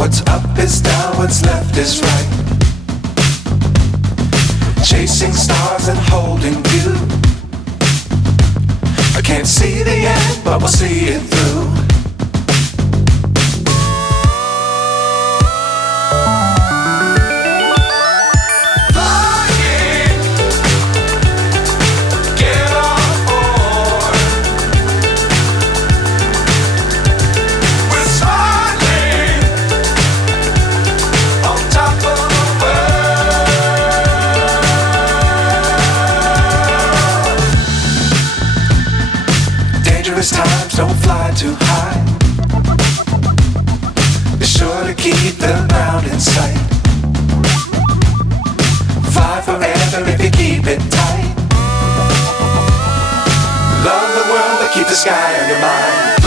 What's up is down, what's left is right. Chasing stars and holding you. I can't see the end, but we'll see it through. Dangerous times, don't fly too high. Be sure to keep the ground in sight. Fly forever if you keep it tight. Love the world, but keep the sky on your mind.